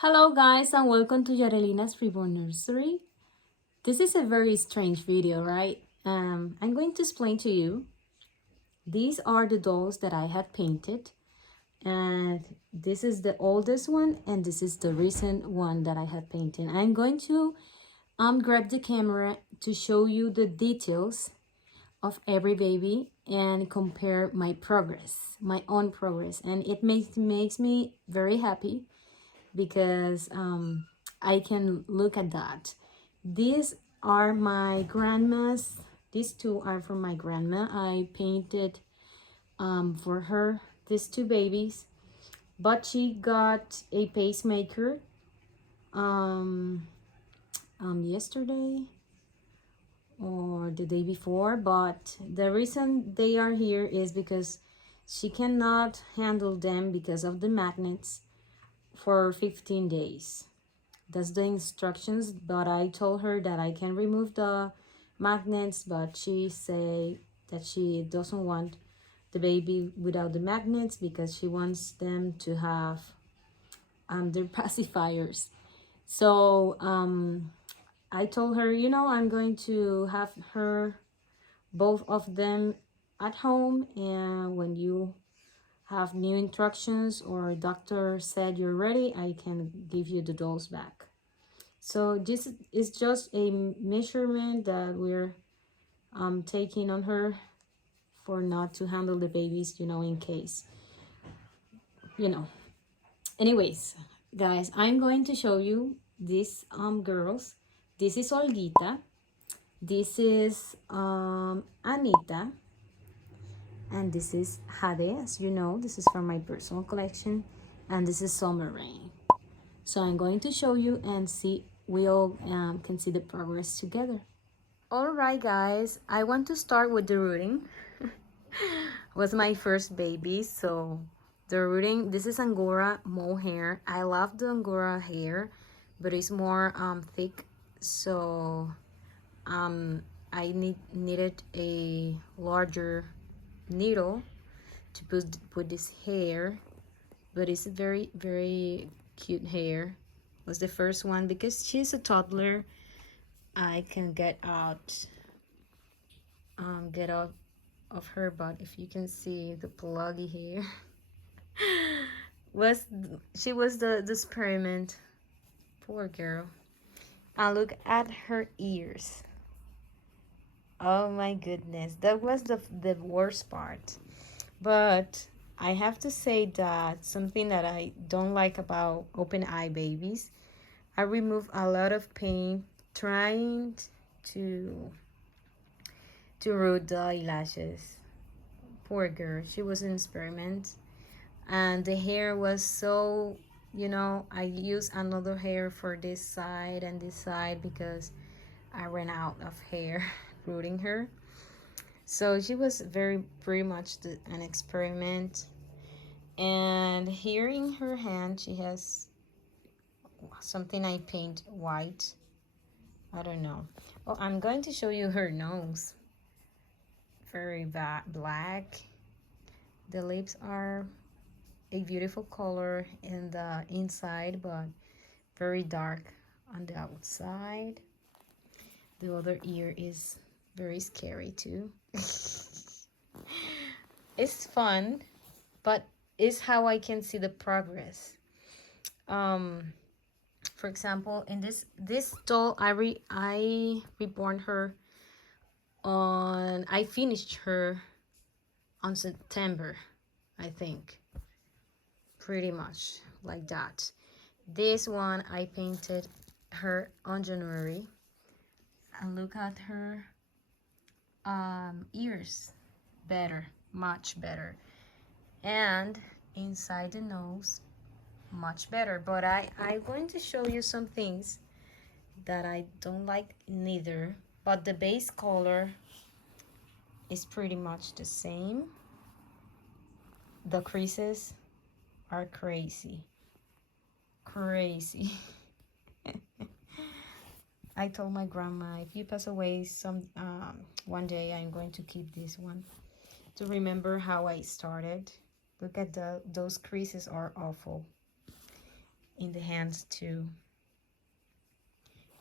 Hello guys and welcome to Yarelina's Reborn Nursery. This is a very strange video, right? I'm going to explain to you. These are the dolls that I had painted, and this is the oldest one and this is the recent one that I had painted. I'm going to grab the camera to show you the details of every baby and compare my progress, my own progress, and it makes me very happy because I can look at that. These are my grandma's. These two are from my grandma. I painted for her these two babies, but she got a pacemaker um, yesterday or the day before. But the reason they are here is because she cannot handle them because of the magnets for 15 days. That's the instructions, but I told her that I can remove the magnets, but she say that she doesn't want the baby without the magnets because she wants them to have their pacifiers. So I told her, I'm going to have her, both of them, at home, and when you have new instructions or doctor said you're ready, I can give you the dolls back. So this is just a measurement that we're taking on her for not to handle the babies, in case, you know. Anyways, guys, I'm going to show you these girls. This is Olguita. This is Anita. And this is Jade, as you know. This is from my personal collection. And this is Summer Rain. So I'm going to show you and see, we all can see the progress together. Alright guys, I want to start with the rooting. Was my first baby, so the rooting, this is Angora mohair. I love the Angora hair, but it's more thick, so I needed a larger needle to put this hair, but it's very, very cute hair. Was the first one because she's a toddler. I can get out of her, but if you can see the pluggy hair, she was the experiment. Poor girl. And look at her ears. Oh my goodness, that was the worst part. But I have to say that something that I don't like about open eye babies, I remove a lot of paint trying to root the eyelashes. Poor girl, she was an experiment, and the hair was so, I used another hair for this side and this side because I ran out of hair rooting her. So she was pretty much an experiment. And here in her hand she has something I paint white. I don't know. Oh, I'm going to show you her nose. Very black. The lips are a beautiful color in the inside, but very dark on the outside. The other ear is very scary too. It's fun, but it's how I can see the progress. For example, in this doll, I reborn her on, I finished her on September, I think, pretty much like that. This one I painted her on January, and look at her ears, better, much better, and inside the nose, much better. But I'm going to show you some things that I don't like neither, but the base color is pretty much the same. The creases are crazy. I told my grandma, if you pass away one day, I'm going to keep this one to remember how I started. Look at those creases are awful. in the hands too.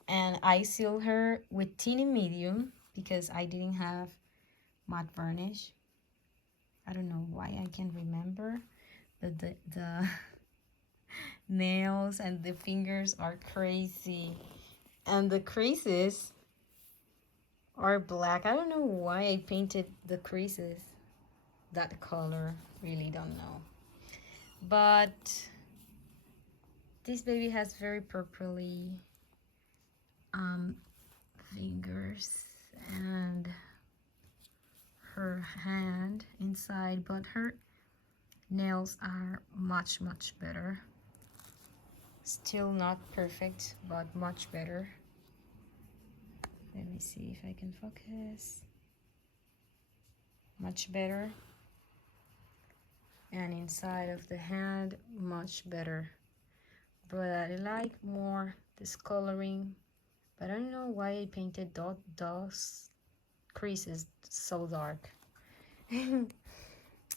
And I seal her with teeny medium because I didn't have matte varnish. I don't know why, I can't remember, but the nails and the fingers are crazy, and the creases are black. I don't know why I painted the creases that color, really don't know. But this baby has very purpley fingers and her hand inside, but her nails are much better. Still not perfect, but much better. Let me see if I can focus. Much better. And inside of the hand, much better. But I like more this coloring, but I don't know why I painted those creases so dark.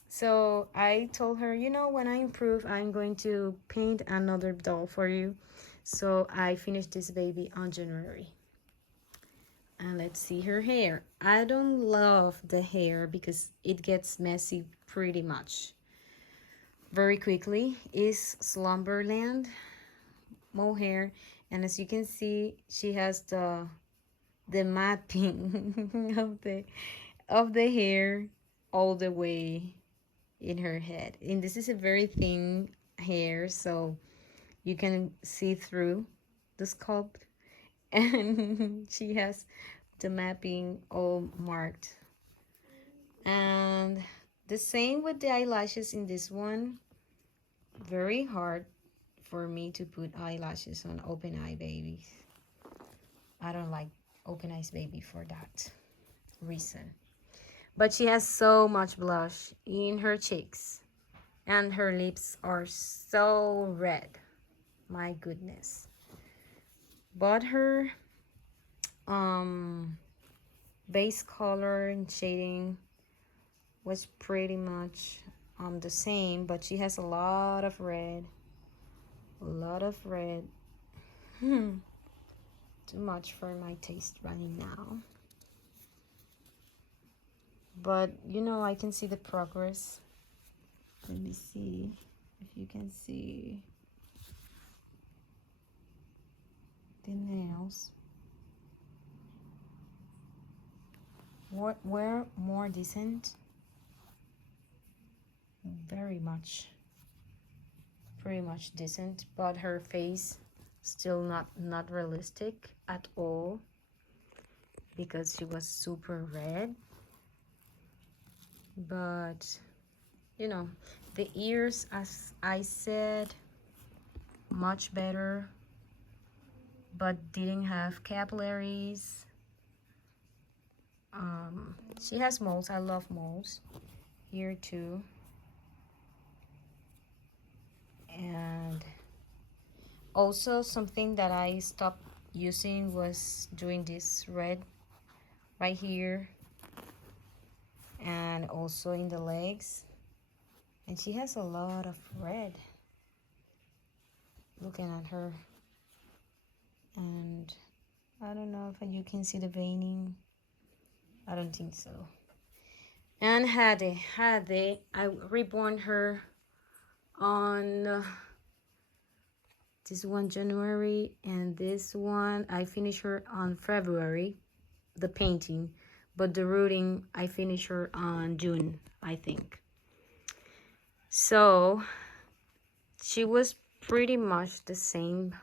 So I told her, you know, when I improve, I'm going to paint another doll for you. So I finished this baby on January. And let's see her hair. I don't love the hair because it gets messy pretty much very quickly. Is Slumberland mohair, and as you can see, she has the mapping of the hair all the way in her head. And this is a very thin hair, so you can see through the sculpt. And she has the mapping all marked. And the same with the eyelashes in this one. Very hard for me to put eyelashes on open eye babies. I don't like open eyes baby for that reason. But she has so much blush in her cheeks, and her lips are so red. My goodness. But her base color and shading was pretty much the same, but she has a lot of red. A lot of red. Too much for my taste right now. But you know, I can see the progress. Let me see if you can see the nails. Were more decent. Very much. Pretty much decent, but her face still not realistic at all because she was super red. But you know, the ears, as I said, much better, but didn't have capillaries. She has moles. I love moles here too. And also something that I stopped using was doing this red right here and also in the legs. And she has a lot of red. Looking at her, and I don't know if you can see the veining. I don't think so. And Hade, I reborn her on this one January, and this one I finished her on February, the painting, but the rooting I finished her on June, I think. So she was pretty much the same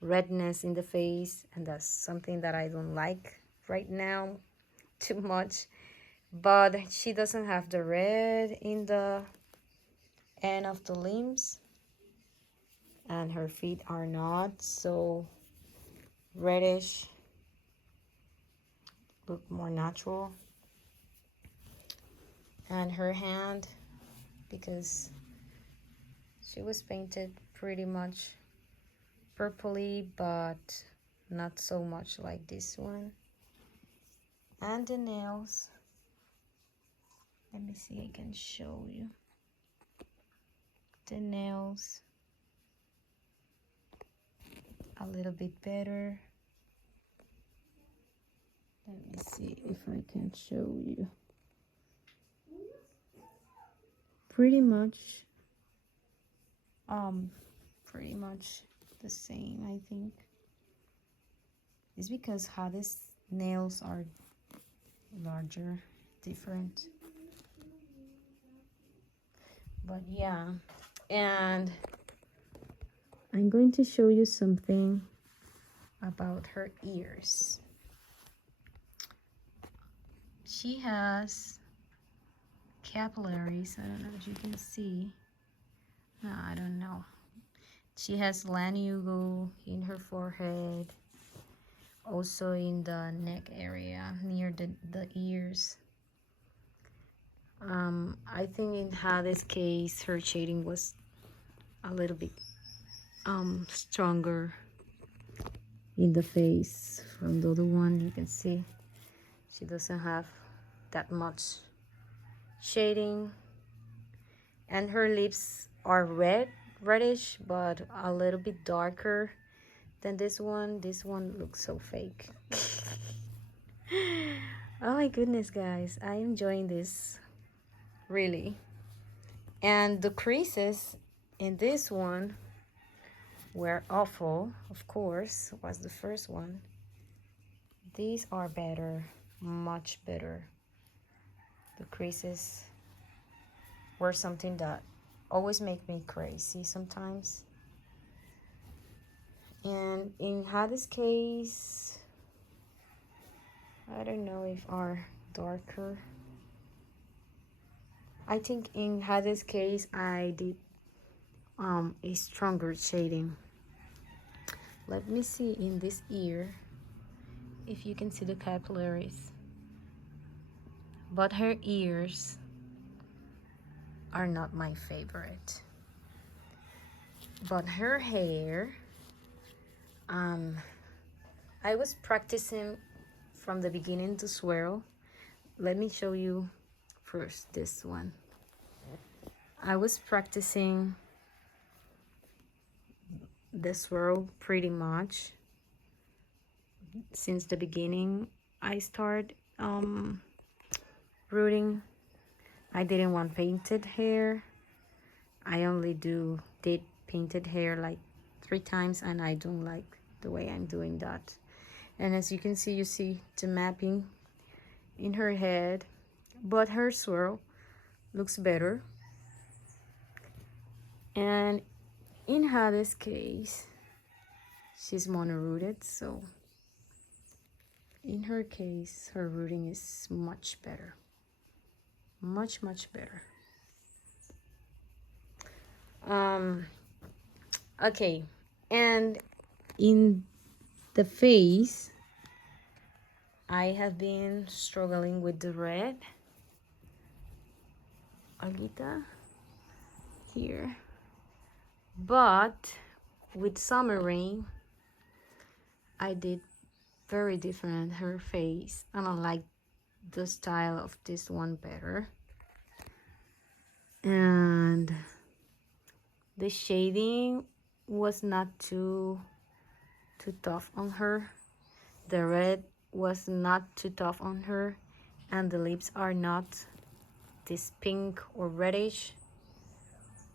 redness in the face, and that's something that I don't like right now too much. But she doesn't have the red in the end of the limbs, and her feet are not so reddish, look more natural. And her hand, because she was painted pretty much purpley, but not so much like this one. And the nails, let me see, I can show you the nails. a little bit better. Let me see if I can show you. Pretty much the same, I think. It's because Hades nails are larger, different. But yeah, and I'm going to show you something about her ears. She has capillaries. I don't know if you can see. No, I don't know. She has lanugo in her forehead, also in the neck area near the ears. I think in Hades' case, her shading was a little bit stronger in the face. From the other one, you can see she doesn't have that much shading, and her lips are reddish, but a little bit darker than this one. This one looks so fake. Oh my goodness, guys, I'm enjoying this, really. And the creases in this one were awful, of course, was the first one. These are better, much better. The creases were something that always make me crazy sometimes. And in Hades' case, I don't know if are darker. I think in Hades' case I did a stronger shading. Let me see in this ear if you can see the capillaries. But her ears are not my favorite. But her hair, I was practicing from the beginning to swirl. Let me show you first this one. I was practicing the swirl pretty much since the beginning. I started rooting. I didn't want painted hair. I only did painted hair like 3 times, and I don't like the way I'm doing that. And as you can see, you see the mapping in her head, but her swirl looks better. And in Hades' case, she's mono-rooted, so in her case, her rooting is much better. Much better. Okay, and in the face, I have been struggling with the red. Alita here. But with Summer Rain, I did very different her face, and I like the style of this one better. And the shading was not too tough on her. The red was not too tough on her, and the lips are not this pink or reddish,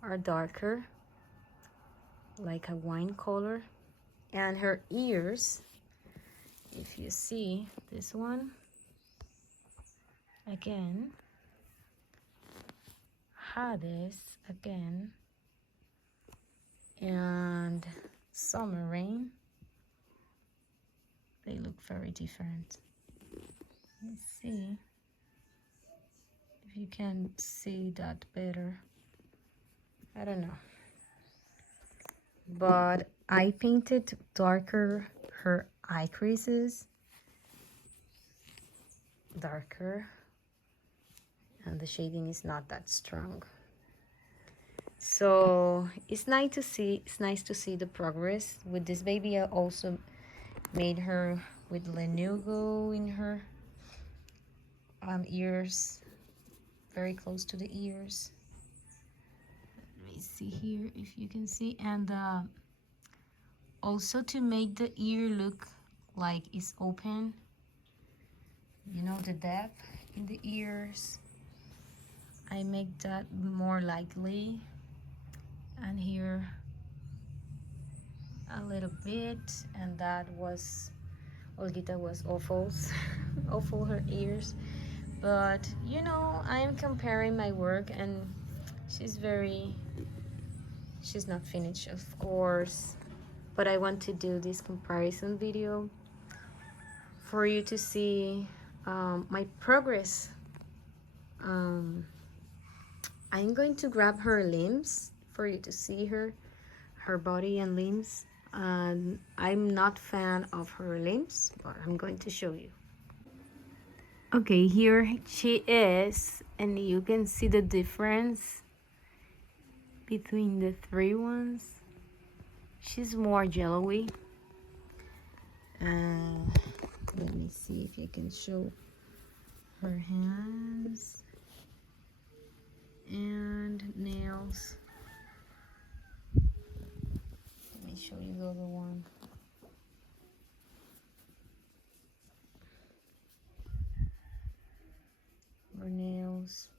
are darker, like a wine color. And her ears, if you see this one, again, Hades again, and Summer Rain, they look very different. Let's see if you can see that better. I don't know, but I painted darker her eye creases, darker, and the shading is not that strong. So it's nice to see the progress with this baby. I also made her with lanugo in her ears, very close to the ears. Let me see here if you can see. And Also, to make the ear look like it's open, you know, the depth in the ears, I make that more lightly, and here a little bit, and that was, Olgita was awful, awful her ears. But you know, I am comparing my work, and she's not finished, of course, but I want to do this comparison video for you to see my progress. I'm going to grab her limbs for you to see her body and limbs. And I'm not fan of her limbs, but I'm going to show you. Okay, here she is, and you can see the difference between the three ones. She's more yellowy. Let me see if I can show her hands and nails. Let me show you the other one. Her nails.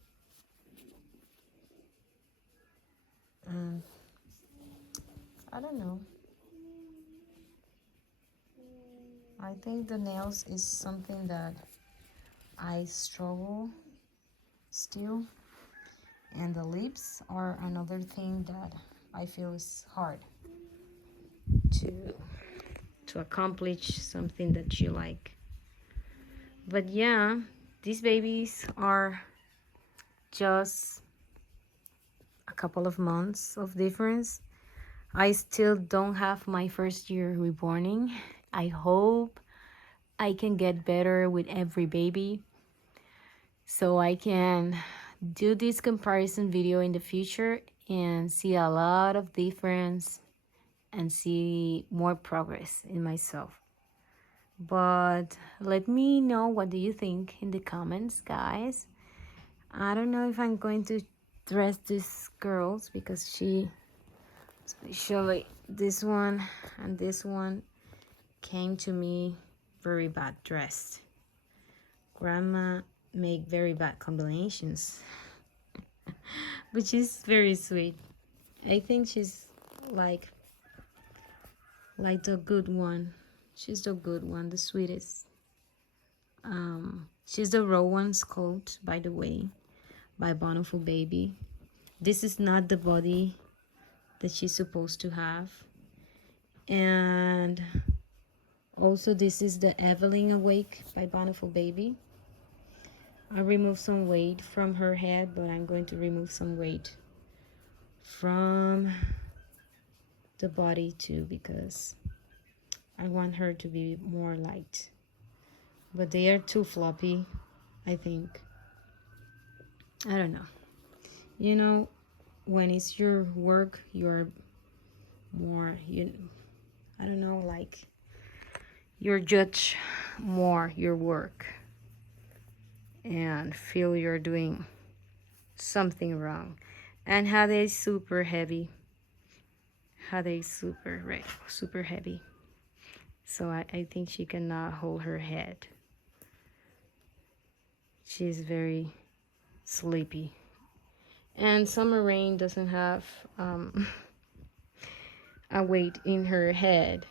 I don't know. I think the nails is something that I struggle still, and the lips are another thing that I feel is hard to accomplish something that you like. But yeah, these babies are just a couple of months of difference. I still don't have my first year reborning. I hope I can get better with every baby, so I can do this comparison video in the future and see a lot of difference and see more progress in myself. But let me know, what do you think in the comments, guys. I don't know if I'm going to dress these girls, because she, especially this one and this one, came to me very bad dressed. Grandma make very bad combinations. But she's very sweet. I think she's like the good one. She's the good one, the sweetest. She's the Rowan's coat, by the way, by Bountiful Baby. This is not the body that she's supposed to have. And also this is the Evelyn Awake by Bountiful Baby. I removed some weight from her head, but I'm going to remove some weight from the body too, because I want her to be more light. But they are too floppy, I think. I don't know. You know, when it's your work, you're more, I don't know, like, you're judge more your work and feel you're doing something wrong. And Hade is super heavy. Hade is super heavy. So I think she cannot hold her head. She's very sleepy. And Summer Rain doesn't have a weight in her head,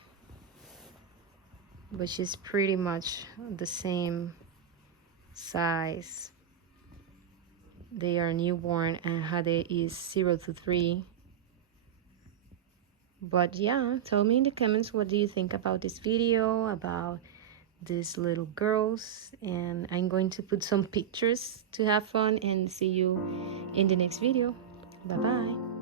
but she's pretty much the same size. They are newborn, and Hade is 0 to 3. But yeah, tell me in the comments, what do you think about this video, about these little girls. And I'm going to put some pictures to have fun, and see you in the next video. Bye bye.